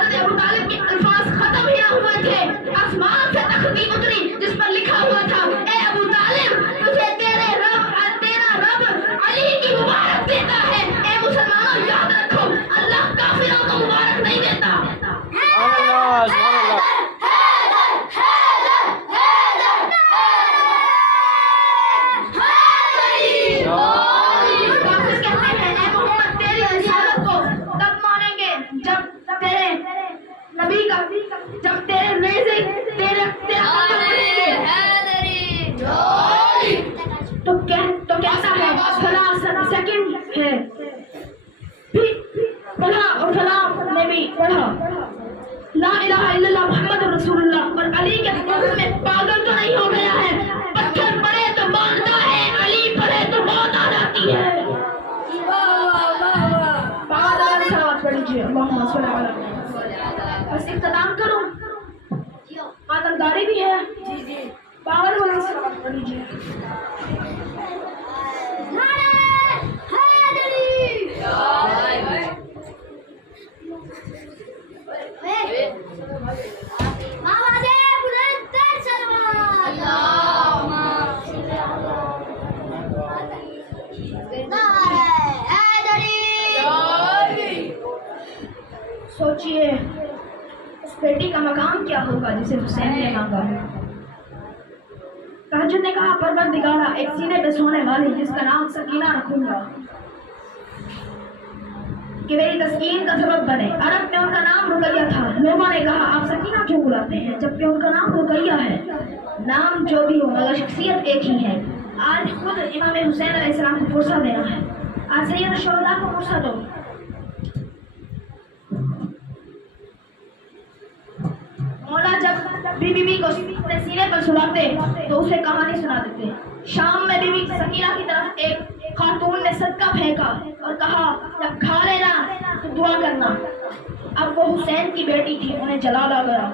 حضرت ابو طالب کے الفاظ ختم ہی نہ ہوئے تھے، آسمان سے تختی اتری جس پر لکھا ہوا تھا، اے ابو طالب تجھے تیرا رب علی کی مبارک دیتا ہے۔ اے مسلمانوں یاد رکھو، اللہ کافروں کو مبارک نہیں دیتا۔ جب تیرے نیزے تو کیسا ہے فلاں سیکنڈ ہے، پڑھا اور فلاں نے بھی پڑھا لا الہ الا اللہ محمد رسول اللہ، اور علی کے حکم میں پاگل تو نہیں ہو گیا ہے؟ پتھر پڑے تو باندھتا ہے، علی پڑھے تو موت آ جاتی ہے۔ بس اختتام کروں، آتمداری بھی ہے، پاور والی سلامت پڑھ لیجیے۔ سوچئے اس بیٹی کا مقام کیا ہوگا جسے حسین نے مانگا۔ تہجد نے کہا پروردگارا ایک سینے پہ سونے والی جس کا نام سکینہ رکھوں گا کہ میری تسکین کا سبب بنے۔ عرب میں ان کا نام رقیہ تھا، لوگوں نے کہا آپ سکینہ کیوں بلاتے ہیں جبکہ ان کا نام رقیہ ہے؟ نام جو بھی ہو مگر شخصیت ایک ہی ہے۔ آج خود امام حسین علیہ السلام کو فرصہ دینا ہے، آج سید الشہداء کو فرصہ دو۔ مولا جب بی کو اپنے سینے پر سلاتے تو اسے کہانی سنا دیتے۔ شام میں بی سکینہ کی طرف ایک خاتون نے صدقہ پھینکا اور کہا جب کھا لینا تو دعا کرنا۔ اب وہ حسین کی بیٹی تھی، انہیں جلال آ گیا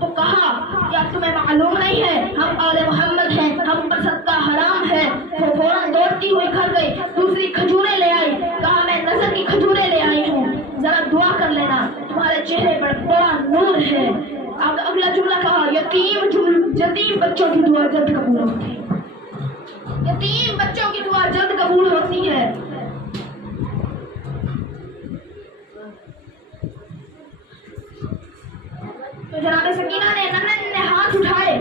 تو کہا کیا تمہیں معلوم نہیں ہے ہم آل محمد ہیں، ہم پر صدقہ حرام ہے۔ وہ فوراً دوڑتی ہوئی گھر گئی، دوسری کھجوریں لے آئی، کہا میں نظر کی کھجوریں لے آئی ہوں، ذرا دعا کر لینا، تمہارے چہرے پر بڑا نور ہے۔ اب اگلا جملہ کہا یتیم بچوں کی دعا جلد قبول ہوتی ہے، یتیم بچوں کی دعا جلد قبول ہوتی ہے۔ تو جناب سکینہ نے ننھے ہاتھ اٹھائے،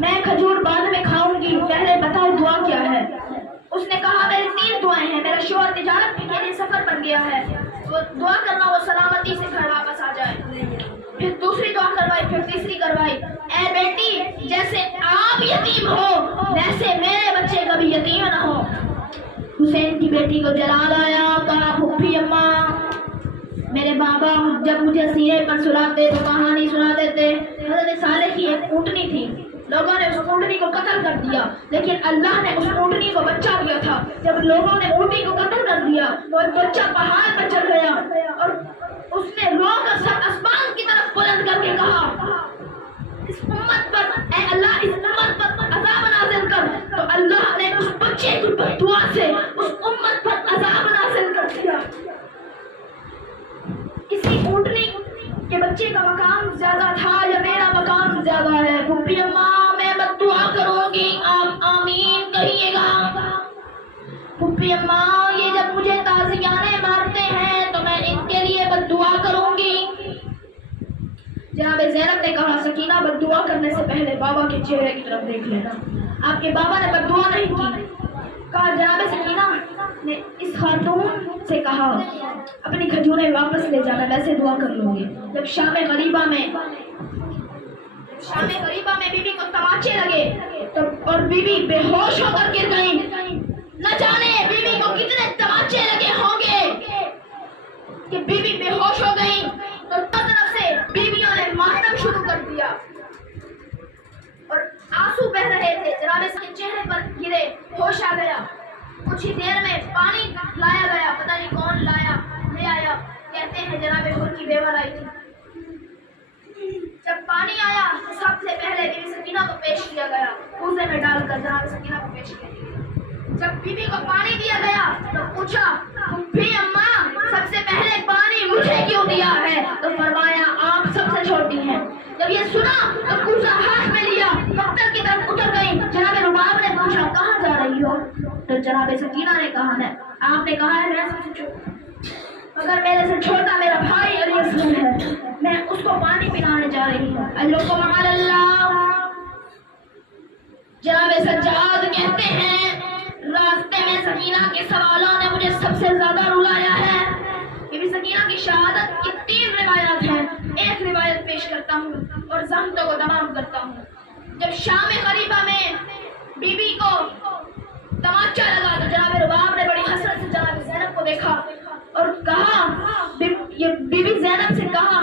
میں کھجور بعد میں کھاؤں گی، پہلے بتاؤ دعا کیا ہے؟ اس نے کہا میری 3 دعائیں ہیں، میرا شوہر تجارت کے لیے سفر پر گیا ہے، وہ دعا کرنا وہ سلامتی سے گھر واپس آ جائے۔ پھر دوسری دعا کروائی، پھر تیسری کروائی، اے بیٹی جیسے آپ یتیم ہو ویسے میرے بچے کبھی یتیم نہ ہو۔ حسین کی بیٹی کو جلال آیا، کہا پھپھی اماں میرے بابا جب مجھے سینے پر سلاتے تو کہانی سناتے تھے۔ حضرت صالح کی ایک اونٹنی تھی، لوگوں نے اس اونٹنی کو قتل کر دیا، لیکن اللہ نے اس اونٹنی کو بچہ دیا تھا۔ جب لوگوں نے اونٹنی کو قتل کر دیا تو ایک بچہ پہاڑ پر چڑھ گیا اور اس نے رو کر سر آسمان کی طرف بلند کر کے کہا اس امت پر اے اللہ اس امت پر عذاب نازل کر۔ تو اللہ نے اس بچے کی دعا سے اس امت پر عذاب نازل کر دیا۔ کسی اونٹنی کے بچے کا مقام زیادہ تھا یا میرا مقام زیادہ ہے؟ پھپھی اماں میں بد دعا کروں گی، آپ آمین کہیے گا۔ پھپھی اماں یہ جب مجھے تازیانے مارتے ہیں تو میں ان کے لیے بد دعا کروں گی۔ جناب زینب نے کہا سکینہ بد دعا کرنے سے پہلے بابا کے چہرے کی طرف دیکھ لینا۔ آپ کے بابا نے بد دعا نہیں کی۔ کہا جناب سکینہ نے اس خاتون سے کہا اپنی کھجوریں واپس لے جانا، ویسے دعا کر لوں گی۔ جب شام غریبہ میں بی بی کو تماچے لگے اور بی بی بے ہوش ہو کر گر گئی، نہ جانے بی بی کو کتنے تماچے لگے ہوں گے کہ بی بی بے ہوش ہو گئی۔ تو طرف سے بیویوں نے ماتم شروع کر دیا اور آنسو بہ رہے تھے۔ جناب کے چہرے پر گرے، ہوش آ گیا۔ کچھ ہی دیر میں پانی لایا گیا، پتہ نہیں کون لے آیا، کہتے ہیں جناب حر کی بیوہ لائی تھی۔ جب پانی آیا تو سب سے پہلے بی بی سکینہ کو پیش کیا گیا، کوزے میں ڈال کر جناب سکینہ کو پیش کیا گیا۔ جب بی بی کو پانی دیا گیا تو پوچھا پھپھی اماں جب یہ سنا تو کوزہ ہاتھ میں لیا پتھر کی طرف اتر گئی. جناب رباب نے پوچھا کہاں جا رہی ہو؟ تو جناب سکینہ نے کہا ہے آپ نے کہا ہے میں سب سے مگر میرے سے چھوٹا میرا بھائی اور یسر ہے, میں اس کو پانی پلانے جا رہی ہوں. اجرکم علی اللہ. جناب سجاد کہتے ہیں راستے میں سکینہ کے سوالوں نے مجھے سب سے زیادہ رلایا ہے. بی بی سکینہ کی شہادت کی 3 روایات ہیں. ایک روایت پیش کرتا ہوں اور زحمتوں کو تمام کرتا ہوں. جب شام غریبہ میں بی بی کو تماچا لگا تو جناب رباب نے بڑی حسرت سے جناب زینب کو دیکھا اور کہا, بی بی زینب سے کہا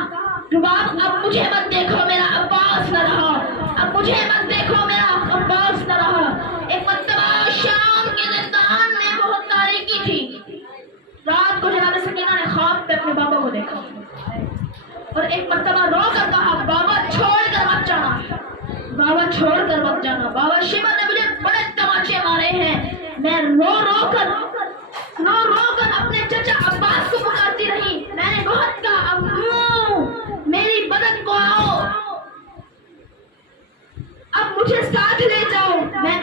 رباب اب مجھے مت دیکھو میرا عباس نہ رہا, اب مجھے مت دیکھو میرا عباس نہ رہا. ایک مرتبہ شام کے زندان میں بہت تاریکی تھی. رات کو جناب سکینہ نے خواب پہ اپنے بابا کو دیکھا اور ایک مرتبہ رو کر کہا بابا چھوڑ کر مت جانا, بابا چھوڑ کر مت جانا. بابا شیبہ نے مجھے بڑے تماچے مارے ہیں. میں رو رو کر اپنے چچا عباس کو پکارتی رہی. میں نے بہت کہا ابو میری بدن کو آؤ, اب مجھے ساتھ لے جاؤ. میں